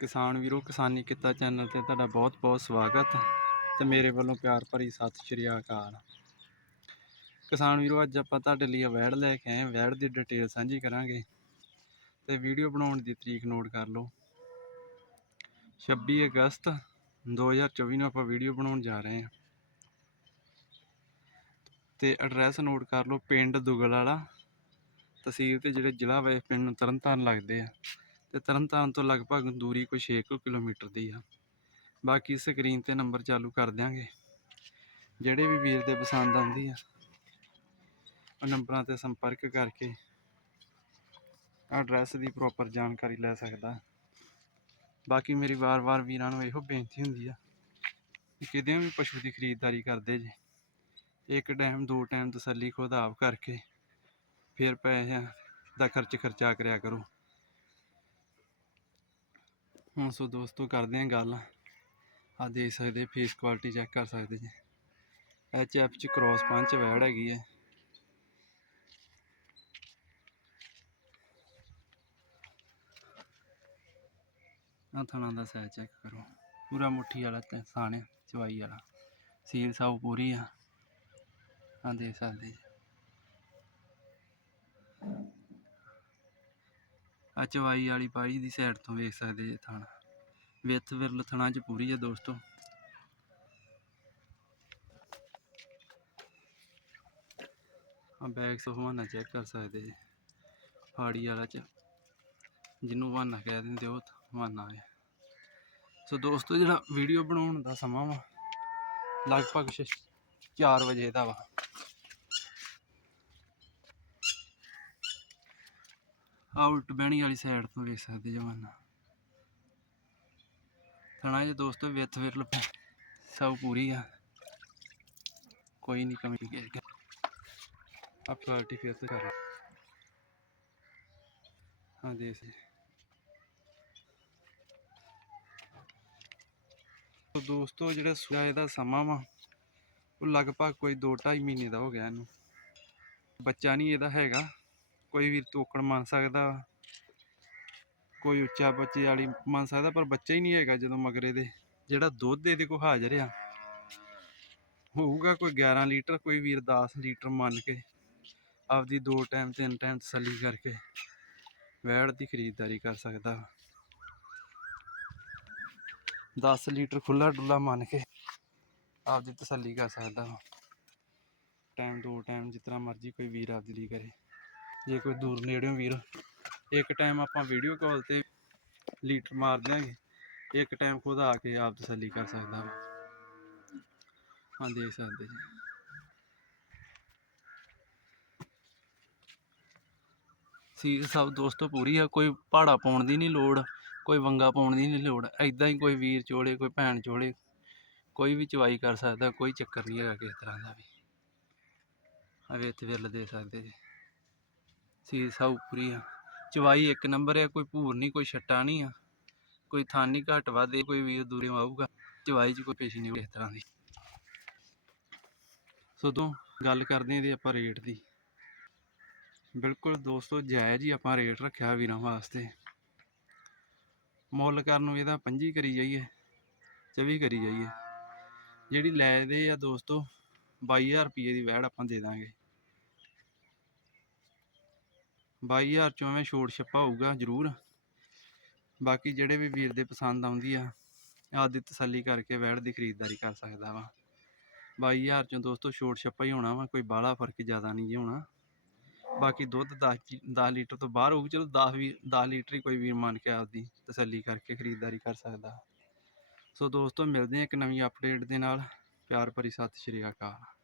ਕਿਸਾਨ ਵੀਰੋ, ਕਿਸਾਨੀ ਕਿੱਤਾ ਚੈਨਲ ਤੇ ਤੁਹਾਡਾ ਬਹੁਤ ਬਹੁਤ ਸਵਾਗਤ ਤੇ ਮੇਰੇ ਵੱਲੋਂ ਪਿਆਰ ਭਰੀ ਸਤਿ ਸ਼੍ਰੀ ਅਕਾਲ। ਕਿਸਾਨ ਵੀਰੋ, ਅੱਜ ਆਪਾਂ ਤੁਹਾਡੇ ਲਈ ਵੈੜ ਲੈ ਕੇ ਆਏ ਹਾਂ। ਵੈੜ ਦੀ ਡਿਟੇਲ ਸਾਂਝੀ ਕਰਾਂਗੇ ਤੇ ਵੀਡੀਓ ਬਣਾਉਣ ਦੀ ਤਰੀਕ ਨੋਟ ਕਰ ਲਓ। 26 ਅਗਸਤ 2024 ਨੂੰ ਆਪਾਂ ਵੀਡੀਓ ਬਣਾਉਣ ਜਾ ਰਹੇ ਹਾਂ। ਤੇ ਐਡਰੈਸ ਨੋਟ ਕਰ ਲਓ, ਪਿੰਡ ਦੁਗਲ ਵਾਲਾ ਤਹਿਸੀਲ ਤੇ ਜਿਹੜੇ ਜ਼ਿਲ੍ਹਾ ਵੇ ਪਿੰਡ ਨੂੰ ਤਰਨਤਾਰਨ ਲੱਗਦੇ ਆ। ਤੇ ਤਰਨਤਾਰਨ ਤੋਂ ਲਗਭਗ ਦੂਰੀ ਕੋਈ 6 ਕਿਲੋਮੀਟਰ ਦੀ ਆ। ਬਾਕੀ ਸਕਰੀਨ ਤੇ ਨੰਬਰ ਚਾਲੂ ਕਰ ਦਿਆਂਗੇ। ਜਿਹੜੇ ਵੀ ਵੀਰ ਦੇ ਪਸੰਦ ਆਉਂਦੀ ਆ, ਉਹ ਨੰਬਰਾਂ ਤੇ ਸੰਪਰਕ ਕਰਕੇ ਐਡਰੈਸ ਦੀ ਪ੍ਰੋਪਰ ਜਾਣਕਾਰੀ ਲੈ ਸਕਦਾ। ਬਾਕੀ ਮੇਰੀ ਵਾਰ-ਵਾਰ ਵੀਰਾਂ ਨੂੰ ਇਹੋ ਬੇਨਤੀ ਹੁੰਦੀ ਆ ਕਿ ਕਿਤੇ ਵੀ ਪਸ਼ੂ ਦੀ ਖਰੀਦਦਾਰੀ ਕਰਦੇ ਜੇ। ਇੱਕ ਟਾਈਮ ਦੋ ਟਾਈਮ ਤਸੱਲੀ ਖੁਦ ਆਪ ਕਰਕੇ ਫਿਰ ਪੈਸਿਆਂ ਦਾ ਖਰਚ ਖਰਚਾ ਕਰਿਆ ਕਰੋ। ਹੁਣ ਸੋ ਦੋਸਤੋ, ਕਰਦੇ ਹਾਂ ਗੱਲ। ਆ ਦੇਖ ਸਕਦੇ ਫੇਸ ਕੁਆਲਿਟੀ ਚੈੱਕ ਕਰ ਸਕਦੇ ਜੀ। ਐਚ ਐਫ ਚ ਕ੍ਰੋਸ ਪੰਚ ਵੈੜ ਹੈਗੀ ਹੈ। ਆ ਥਣਾ ਦਾ ਸਾਈਜ਼ ਚੈੱਕ ਕਰੋ। ਪੂਰਾ ਮੁੱਠੀ ਵਾਲਾ ਤੇ ਸਾਣੇ ਚਵਾਈ ਵਾਲਾ। ਸੀਲ ਸਾਊ ਪੂਰੀ ਆ। ਆ ਦੇਖ ਸਕਦੇ ਜੀ। ਆ ਚਵਾਈ ਵਾਲੀ ਪਾਈ ਦੀ ਸਾਈਡ ਤੋਂ ਵੇਖ ਸਕਦੇ ਜੇ ਥਾਣਾ। ਵਿੱਥ ਵਿਰਲ ਥਣਾ ਚ ਪੂਰੀ ਹੈ ਦੋਸਤੋ। ਆ ਬੈਗ ਸਹਵਾਨਾ ਚੈੱਕ ਕਰ ਸਕਦੇ ਜੇ। ਫਾੜੀ ਵਾਲਾ ਚ। ਜਿਹਨੂੰ ਵਾਨਾ ਕਹਿ ਦਿੰਦੇ ਉਹ ਵਾਨਾ ਹੈ ਸੋ ਦੋਸਤੋ, ਜਿਹੜਾ ਵੀਡੀਓ ਬਣਾਉਣ ਦਾ ਸਮਾਂ ਵਾ, ਲਗਭਗ 4 ਵਜੇ ਦਾ ਵਾ। ਆਊਟ ਬਹਿਣੀ ਵਾਲੀ ਸਾਈਡ ਤੋਂ ਵੇਖ ਸਕਦੇ ਜ਼ਮਾਨਾ ਥਣਾ ਜੇ ਦੋਸਤੋ ਵਿੱਥ ਵਿਰਲ ਸਭ ਪੂਰੀ ਆ। ਕੋਈ ਨਹੀਂ ਕਮੀ ਗਿਆ ਆ ਕੁਆਲਿਟੀ ਫਿਰ ਤੇ ਕਰ ਹਾਂ ਦੇਖ ਤੋ ਦੋਸਤੋ ਜਿਹੜਾ ਸੂਆ ਇਹਦਾ ਸਮਾਂ ਵਾ, ਉਹ ਲਗਭਗ ਕੋਈ 2.5 ਮਹੀਨੇ ਦਾ ਹੋ ਗਿਆ ਇਹਨੂੰ। ਬੱਚਾ ਨਹੀਂ ਇਹਦਾ ਹੈਗਾ। ਕੋਈ ਵੀ ਤੋਕੜ ਮੰਨ ਸਕਦਾ। ਵਾ। ਕੋਈ ਉੱਚਾ ਬੱਚੇ ਵਾਲੀ ਮੰਨ ਸਕਦਾ, ਪਰ ਬੱਚਾ ਹੀ ਨਹੀਂ ਹੈਗਾ ਜਦੋਂ ਮਗਰੇ ਦੇ ਜਿਹੜਾ ਦੁੱਧ ਇਹਦੇ ਕੋਲ ਹਾਜ਼ਰ ਆ, ਹੋਊਗਾ ਕੋਈ 11 ਲੀਟਰ, ਕੋਈ ਵੀਰ 10 ਲੀਟਰ ਮੰਨ ਕੇ, ਆਪਦੀ ਦੋ ਟਾਈਮ, ਤਿੰਨ ਟਾਈਮ ਤਸੱਲੀ ਕਰਕੇ ਵੈੜ ਦੀ ਖਰੀਦਦਾਰੀ ਕਰ ਸਕਦਾ। 10 ਲੀਟਰ ਖੁੱਲਾ ਡੁੱਲਾ ਮੰਨ ਕੇ ਆਪਦੀ ਤਸੱਲੀ ਕਰ ਸਕਦਾ। ਵਾ ਟਾਈਮ, ਦੋ ਟਾਈਮ ਜਿਸ ਮਰਜ਼ੀ ਕੋਈ ਵੀਰ ਆਪਦੀ ਲਈ ਕਰੇ। ਜੇ ਕੋਈ ਦੂਰ ਨੇੜਿਓਂ ਵੀਰ, ਇੱਕ ਟਾਈਮ ਆਪਾਂ ਵੀਡੀਓ ਕਾਲ ਤੇ ਲੀਟਰ ਮਾਰ ਦਿਆਂਗੇ। ਇੱਕ ਟਾਈਮ ਖੁਦ ਆ ਕੇ ਆਪ ਤਸੱਲੀ ਕਰ ਸਕਦਾ ਵਾ। ਹਾਂ ਦੇਖ ਸਕਦੇ ਜੀ ਸੀ ਸਭ ਦੋਸਤੋ ਪੂਰੀ ਆ, ਕੋਈ ਪਹਾੜਾ ਪਾਉਣ ਦੀ ਨਹੀਂ ਲੋੜ, ਕੋਈ ਵੰਗਾ ਪਾਉਣ ਦੀ ਨਹੀਂ ਲੋੜ ਐਦਾਂ ਹੀ ਕੋਈ ਵੀਰ ਚੋਲੇ, ਕੋਈ ਭੈਣ ਚੋਲੇ, ਕੋਈ ਵੀ ਚਵਾਈ ਕਰ ਸਕਦਾ, ਕੋਈ ਚੱਕਰ ਨਹੀਂ ਹੈਗਾ ਕਿਸੇ ਤਰ੍ਹਾਂ ਦਾ ਵੀ। ਆ ਵੇਤ ਵਿਰਲ ਦੇ ਸਕਦੇ ਜੀ। ਸੀ, ਸਭ ਪੂਰੀ ਆ। ਚਵਾਈ ਇੱਕ ਨੰਬਰ ਆ, ਕੋਈ ਭੂਰ ਨਹੀਂ, ਕੋਈ ਛੱਟਾ ਨਹੀਂ ਆ। ਕੋਈ ਥਾਨ ਨਹੀਂ, ਘੱਟ ਵੱਧ ਕੋਈ ਵੀਰ ਦੂਰੇ ਆਊਗਾ ਚਵਾਈ 'ਚ ਕੋਈ ਪੇਸ਼ੀ ਨਹੀਂ ਇਸ ਤਰ੍ਹਾਂ ਦੀ। ਸੋ ਤੋਂ ਗੱਲ ਕਰਦੇ ਹਾਂ ਇਹਦੇ ਆਪਾਂ ਰੇਟ ਦੀ। ਬਿਲਕੁਲ ਦੋਸਤੋ, ਜਾਇਜ਼ ਹੀ ਆਪਾਂ ਰੇਟ ਰੱਖਿਆ ਵੀਰਾਂ ਵਾਸਤੇ। ਮੁੱਲ ਕਰਨ ਨੂੰ ਇਹਦਾ 25 ਕਰੀ ਜਾਈਏ 24 ਕਰੀ ਜਾਈਏ। ਜਿਹੜੀ ਲੈ ਦੇ ਆ ਦੋਸਤੋ 22000 ਰੁਪਏ ਦੀ ਵੈੜ ਆਪਾਂ ਦੇ ਦਾਂਗੇ। 22000 ਚੋਂ ਐਵੇਂ ਛੋਟ ਛੱਪਾ ਹੋਊਗਾ, ਜ਼ਰੂਰ। ਬਾਕੀ ਜਿਹੜੇ ਵੀ ਵੀਰ ਦੇ ਪਸੰਦ ਆਉਂਦੀ ਆ ਆਪਦੀ ਤਸੱਲੀ ਕਰਕੇ ਵੈੜ ਦੀ ਖਰੀਦਦਾਰੀ ਕਰ ਸਕਦਾ ਵਾ। 22000 ਚੋਂ ਦੋਸਤੋ ਛੋਟ ਛੱਪਾ ਹੀ ਹੋਣਾ ਵਾ, ਕੋਈ ਬਾਹਲਾ ਫ਼ਰਕ ਜ਼ਿਆਦਾ ਨਹੀਂ ਜੀ ਹੋਣਾ। ਬਾਕੀ ਦੁੱਧ 10 10 ਲੀਟਰ ਤੋਂ ਬਾਹਰ ਹੋਊ, ਚਲੋ 10 ਵੀ 10 ਲੀਟਰ ਹੀ ਕੋਈ ਵੀਰ ਮੰਨ ਕੇ ਆਪਦੀ ਤਸੱਲੀ ਕਰਕੇ ਖਰੀਦਦਾਰੀ ਕਰ ਸਕਦਾ। ਸੋ ਦੋਸਤੋ ਮਿਲਦੇ ਹਾਂ ਇੱਕ ਨਵੀਂ ਅਪਡੇਟ ਦੇ ਨਾਲ। ਪਿਆਰ ਭਰੀ ਸਤਿ ਸ਼੍ਰੀ ਅਕਾਲ।